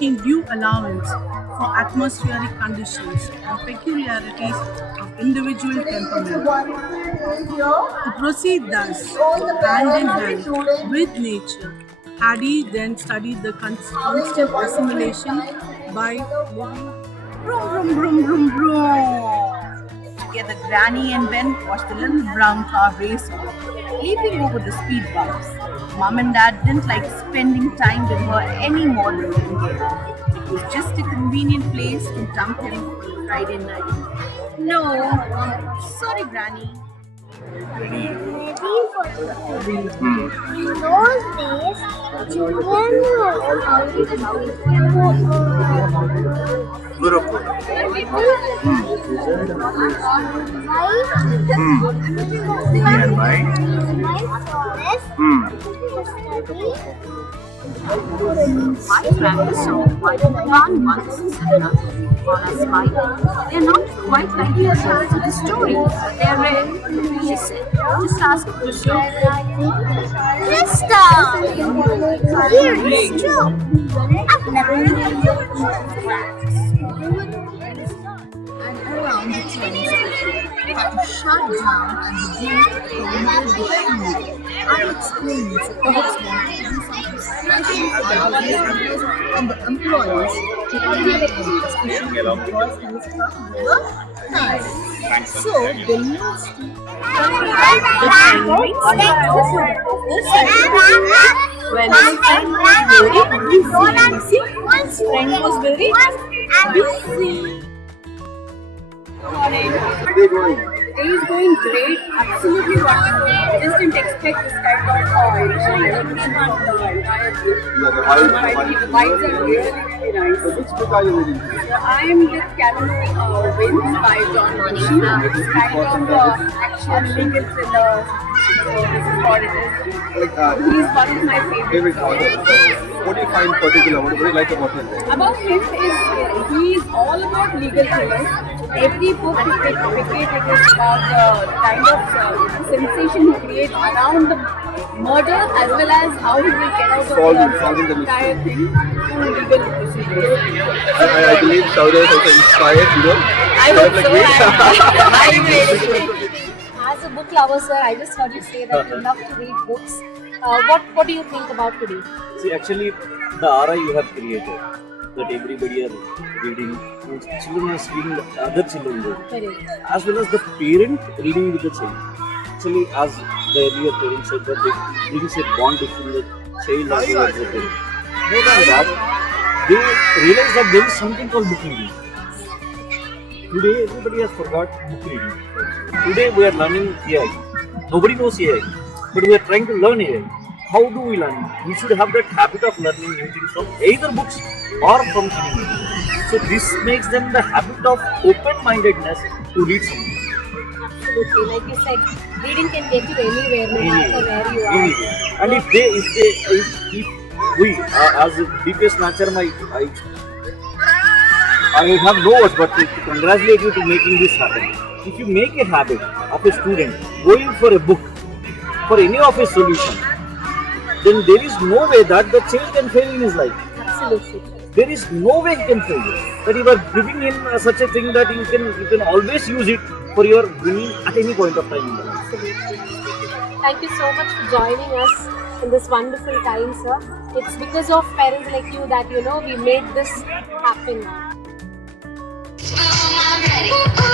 making due allowance for atmospheric conditions and peculiarities of individual temperament. To proceed thus, hand in hand with nature, Hattie then studied the constant assimilation by living brum brum brum brum brum. Together, Granny and Ben watched the little brown car race off, leaping over the speed bumps. Mom and Dad didn't like spending time with her any more than Weekend. It was just a convenient place to dump him on Friday night. No, sorry, Granny. Ready for it. In those days, children Nearby. My friend saw one once said on a smile. They're not quite like the others of the story, but they're rare, she said. Just ask Krishna. Krista! Here it's true. I've never been And around the turns, had to shut down and begin to promote the food. I explained to and the employees to create especially because he was from the nice. So the news when his friend was very busy. It is going great, absolutely wonderful. I just didn't expect this kind of recognition on the entire group. The vibes are really nice. Which book are you reading? So I am with Capital Wins by John Monson. It's kind of action, legal thriller. So this is what it is. He's one of my favorite authors. What do you find particular? What do you like about him? About him is he is all about legal thrillers. Every book he picks it is about the kind of sensation he creates around the murder as well as how he will get out of the entire thing through legal procedures. I believe Shaurya is also inspired, you know? I hope so. As a book lover, sir, I just heard you say that you love to read books. What do you think about today? See, actually, the aura you have created, that everybody are reading, children are reading other children reading, as well as the parent reading with the child. Actually, as the earlier parents said, that it brings a bond between the child as well as the parent. More than that, they realize that there is something called book reading. Today, everybody has forgot book reading. Today, we are learning AI. Nobody knows AI, but we are trying to learn AI. How do we learn? We should have that habit of learning new things from either books or from TV. So this makes them the habit of open-mindedness to read something. Absolutely, like you said, reading can get you anywhere, no matter where you are. Anywhere. And if we, as DPS NacharamCAIE, I have no words but to congratulate you to making this happen. If you make a habit of a student going for a book for any of his solution, then there is no way that the child can fail in his life. Absolutely. There is no way he can fail. That you are giving him such a thing that you can always use it for your winning at any point of time in the life. Absolutely. Thank you so much for joining us in this wonderful time, sir. It's because of parents like you that we made this happen. I'm ready.